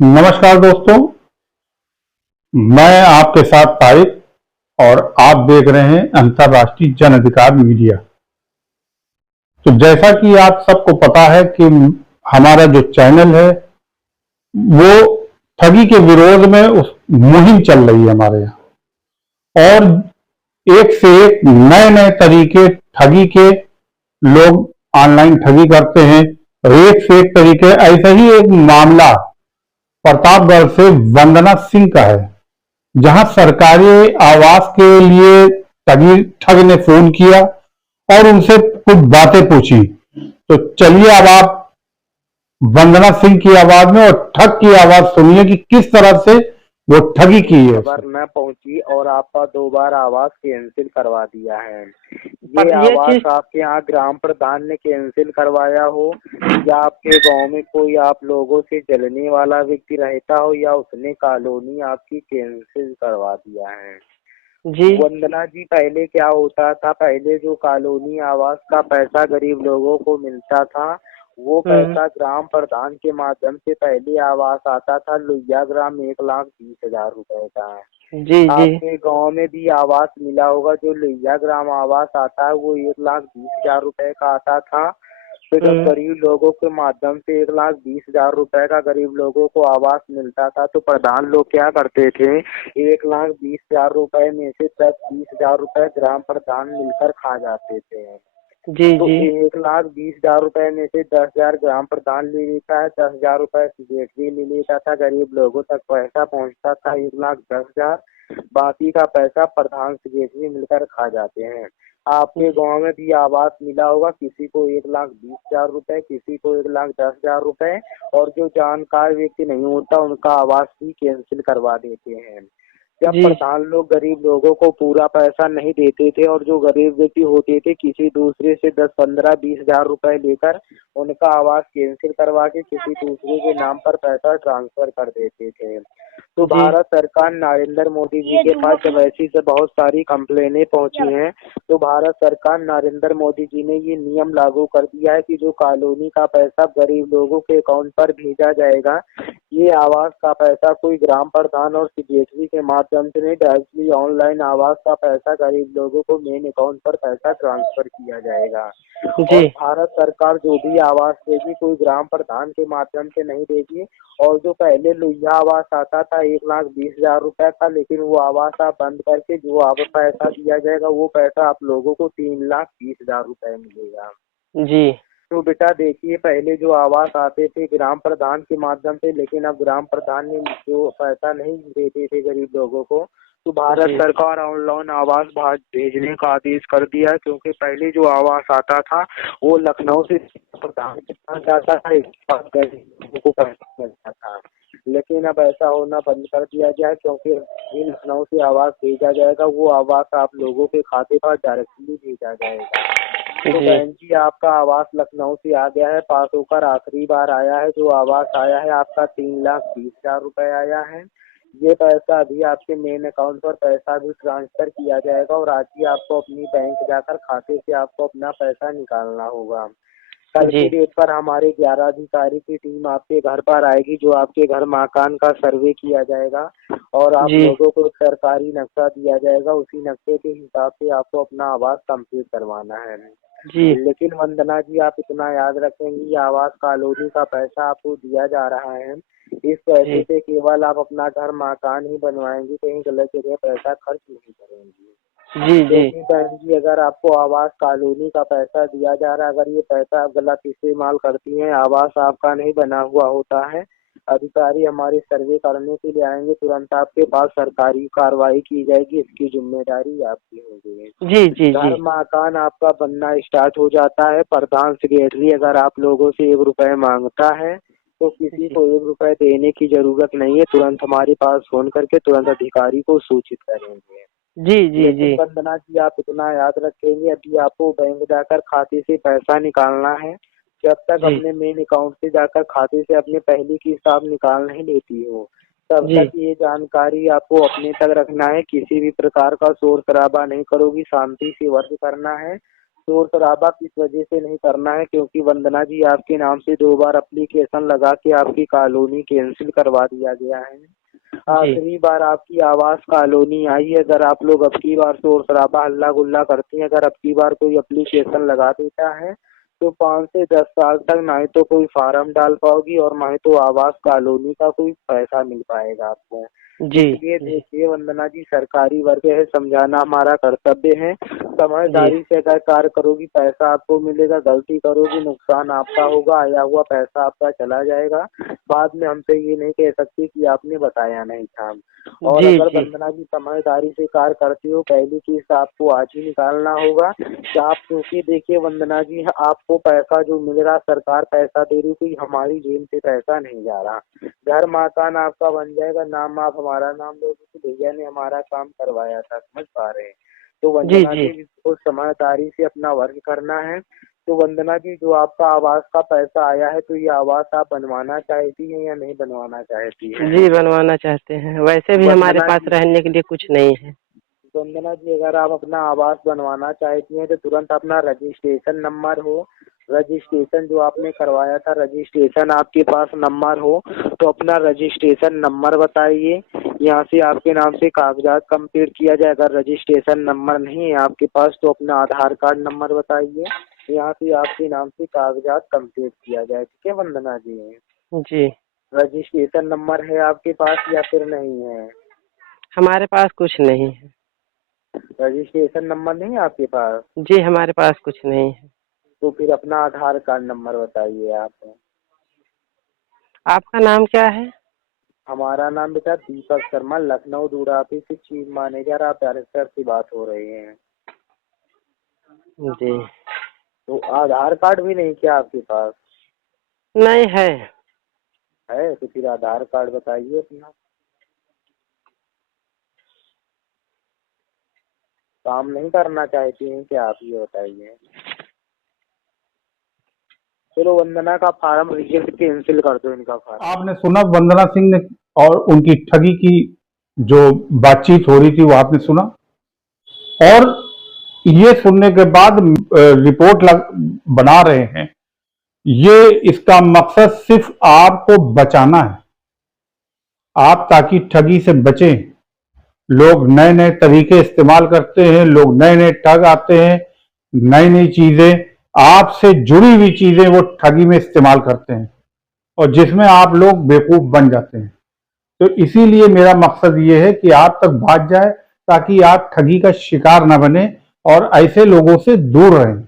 नमस्कार दोस्तों, मैं आपके साथ तारिक और आप देख रहे हैं अंतर्राष्ट्रीय जन अधिकार मीडिया। तो जैसा कि आप सबको पता है कि हमारा जो चैनल है वो ठगी के विरोध में उस मुहिम चल रही है हमारे यहाँ। और एक से एक नए नए तरीके ठगी के लोग ऑनलाइन ठगी करते हैं। और एक से एक तरीके, ऐसा ही एक मामला प्रतापगढ़ से वंदना सिंह का है, जहां सरकारी आवास के लिए ठग ने फोन किया और उनसे कुछ बातें पूछी। तो चलिए अब आप वंदना सिंह की आवाज में और ठग की आवाज सुनिए कि किस तरह से वो ठगी की है। बार न पहुंची और आपका 2 बार आवास कैंसिल करवा दिया है। पर ये ये आवास चीज आपके यहाँ ग्राम प्रधान ने कैंसिल करवाया हो, या आपके गांव में कोई आप लोगों से जलने वाला व्यक्ति रहता हो, या उसने कॉलोनी आपकी कैंसिल करवा दिया है। जी वंदना जी, पहले क्या होता था, पहले जो कॉलोनी आवास का पैसा गरीब लोगों को मिलता था, वो पैसा ग्राम प्रधान के माध्यम से पहले आवास आता था लोहिया ग्राम 1,20,000 रुपए का। जी जी आपके गांव में भी आवास मिला होगा, जो लोहिया ग्राम आवास आता है वो 1,20,000 रुपए का आता था। तो जब गरीब लोगों के माध्यम से 1,20,000 रुपए का गरीब लोगों को आवास मिलता था, तो प्रधान लोग क्या करते थे, 1,20,000 रुपए में से 10-20,000 रुपए ग्राम प्रधान मिलकर खा जाते थे। जी तो जी 1,20,000 रुपए में से 10,000 ग्राम प्रधान ले लेता है, 10,000 रुपए सेक्रेटरी ले लेता था, गरीब लोगों तक पैसा पहुंचता था 1,10,000। बाकी का पैसा प्रधान सेक्रेटरी मिलकर खा जाते हैं। आपके गांव में भी आवास मिला होगा, किसी को 1,20,000 रुपए, किसी को 1,10,000 रुपए, और जो जानकार व्यक्ति नहीं होता उनका आवास भी कैंसिल करवा देते हैं। जब जी प्रधान लोग गरीब लोगों को पूरा पैसा नहीं देते थे, और जो गरीब व्यक्ति होते थे किसी दूसरे से 10-15-20,000 रुपए लेकर उनका आवास कैंसिल करवा के किसी दूसरे के नाम पर पैसा ट्रांसफर कर देते थे। तो जी भारत सरकार नरेंद्र मोदी जी के पास जब ऐसी से बहुत सारी कंप्लेनें पहुंची हैं, तो भारत सरकार नरेंद्र मोदी जी ने ये नियम लागू कर दिया है कि जो कॉलोनी का पैसा गरीब लोगों के अकाउंट पर भेजा जाएगा, ये आवास का पैसा कोई ग्राम प्रधान और सेक्रेटरी के माध्यम से नहीं, डायरेक्टली ऑनलाइन आवास का पैसा गरीब लोगों को मेन अकाउंट पर पैसा ट्रांसफर किया जाएगा। और जी भारत सरकार जो भी आवास देगी कोई ग्राम प्रधान के माध्यम से नहीं देगी। और जो पहले लोहिया आवास आता था 1,20,000 रुपए का, लेकिन वो आवास आप बंद करके जो आप पैसा दिया जाएगा वो पैसा आप लोगों को 3,20,000 रुपए मिलेगा। जी तो बेटा देखिए, पहले जो आवास आते थे ग्राम प्रधान के माध्यम से, लेकिन अब ग्राम प्रधान ने जो पैसा नहीं देते थे गरीब लोगों को, तो भारत जी सरकार ऑनलाइन आवास भेजने का आदेश कर दिया है। क्योंकि पहले जो आवास आता था वो लखनऊ से प्रधान के पास जाता था, एक पास गरीब लोगों को पैसा मिलता था। लेकिन अब ऐसा होना बंद कर दिया गया है, क्योंकि लखनऊ से आवास भेजा जाएगा वो आवास आप लोगों के खाते पर डायरेक्टली भेजा जाएगा। तो जी बहन जी, आपका आवास लखनऊ से आ गया है, पास होकर आखिरी बार आया है। जो आवास आया है आपका 3,20,000 रुपए आया है। ये पैसा अभी आपके मेन अकाउंट पर पैसा भी ट्रांसफर किया जाएगा, और आज ही आपको अपनी बैंक जाकर खाते से आपको अपना पैसा निकालना होगा। कल की जी डेट पर हमारे 11 अधिकारी की टीम आपके घर पर आएगी, जो आपके घर मकान का सर्वे किया जाएगा और आप जी लोगों को सरकारी नक्शा दिया जाएगा। उसी नक्शे के हिसाब से आपको अपना आवास कंप्लीट करवाना है। जी लेकिन वंदना जी, आप इतना याद रखेंगी, आवास कॉलोनी का पैसा आपको दिया जा रहा है, इस पैसे जी से केवल आप अपना घर मकान ही बनवाएंगी, कहीं गलत जगह पैसा खर्च नहीं करेंगी। जी जी क्योंकि बहन जी, अगर आपको आवास कॉलोनी का पैसा दिया जा रहा है, अगर ये पैसा आप गलत इस्तेमाल करती हैं, आवास आपका नहीं बना हुआ होता है, अधिकारी हमारे सर्वे करने के लिए आएंगे, तुरंत आपके पास सरकारी कार्रवाई की जाएगी, इसकी जिम्मेदारी आपकी होगी। जी जी जी घर मकान आपका बनना स्टार्ट हो जाता है। प्रधान सेक्रेटरी अगर आप लोगों से 1 रुपए मांगता है, तो किसी को 1 रुपए देने की जरूरत नहीं है, तुरंत हमारे पास फोन करके तुरंत अधिकारी को सूचित करेंगे। जी जी लेकिन जी वंदना जी, आप इतना याद रखेंगे, अभी आपको बैंक जाकर खाते से पैसा निकालना है। जब तक जी अपने मेन अकाउंट से जाकर खाते से अपने पहले की हिसाब निकाल नहीं लेती हो, तब जी तक ये जानकारी आपको अपने तक रखना है। किसी भी प्रकार का शोर शराबा नहीं करोगी, शांति से वर्क करना है। शोर शराबा किस वजह से नहीं करना है, क्योंकि वंदना जी आपके नाम से 2 बार एप्लीकेशन लगा के आपकी कॉलोनी कैंसिल करवा दिया गया है। आखिरी बार आपकी आवास कॉलोनी आई है। अगर आप लोग अब की बार शोर शराबा हल्ला गुल्ला करती हैं, अगर अब की बार कोई एप्लीकेशन लगा देता है तो 5 से 10 साल तक ना ही तो कोई फार्म डाल पाओगी और ना ही तो आवास कॉलोनी का कोई पैसा मिल पाएगा आपको। जी इसलिए देखिए वंदना जी, सरकारी वर्ग है, समझाना हमारा कर्तव्य है। समझदारी से अगर कार्य करोगी पैसा आपको मिलेगा, गलती करोगी नुकसान आपका होगा, आया हुआ पैसा आपका चला जाएगा। बाद में हमसे ये नहीं कह सकती कि आपने बताया नहीं था। और जी अगर जी वंदना जी समझदारी से कार्य करती हो, पहली चीज आपको आज ही निकालना होगा कि आप, क्योंकि देखिए वंदना जी, आपको पैसा जो मिल रहा, सरकार पैसा दे रही, कोई हमारी जेब से पैसा नहीं जा रहा। घर मकान आपका बन जाएगा, नाम आप हमारा नाम लोगे कि भैया ने हमारा काम करवाया था, समझ पा रहे हैं। तो जी वंदना जी जी को समझदारी से अपना वर्क करना है। तो वंदना जी, जो आपका आवास का पैसा आया है, तो ये आवास आप बनवाना चाहती हैं या नहीं बनवाना चाहती है? जी बनवाना चाहते हैं, वैसे भी हमारे वंदना पास जी, रहने के लिए कुछ नहीं है। वंदना जी, अगर आप अपना आवास बनवाना चाहती हैं तो तुरंत अपना रजिस्ट्रेशन नंबर हो, रजिस्ट्रेशन जो आपने करवाया था, रजिस्ट्रेशन आपके पास नंबर हो तो अपना रजिस्ट्रेशन नंबर बताइए। यहाँ से आपके नाम से कागजात कंप्लीट किया जाए। अगर रजिस्ट्रेशन नंबर नहीं है आपके पास तो अपना आधार कार्ड नंबर बताइए। यहाँ से आपके नाम से कागजात कंप्लीट किया जाए। ठीक है वंदना जी? जी रजिस्ट्रेशन नंबर है आपके पास या फिर नहीं है? हमारे पास कुछ नहीं है। रजिस्ट्रेशन नंबर नहीं है आपके पास? जी हमारे पास कुछ नहीं है। तो फिर अपना आधार कार्ड नंबर बताइए आप। आपका नाम क्या है? हमारा नाम बेटा दीपक शर्मा, लखनऊ दूरापी से चीफ मैनेजर, आप डायरेक्टर से बात हो रही हैं। जी तो आधार कार्ड भी नहीं क्या आपके पास? नहीं है। है तो फिर आधार कार्ड बताइए अपना। काम नहीं करना चाहती हैं क्या आप, ये बताइए। चलो वंदना का फार्म रिजेक्ट कैंसिल कर दो, इनका फार्म। आपने सुना वंदना सिंह ने और उनकी ठगी की जो बातचीत हो रही थी वो आपने सुना, और ये सुनने के बाद रिपोर्ट बना रहे हैं। ये इसका मकसद सिर्फ आपको बचाना है, आप ताकि ठगी से बचें। लोग नए नए तरीके इस्तेमाल करते हैं, लोग नए नए ठग आते हैं, नई नई चीजें, आपसे जुड़ी हुई चीजें वो ठगी में इस्तेमाल करते हैं और जिसमें आप लोग बेवकूफ बन जाते हैं। तो इसीलिए मेरा मकसद ये है कि आप तक बात जाए ताकि आप ठगी का शिकार न बने और ऐसे लोगों से दूर रहें।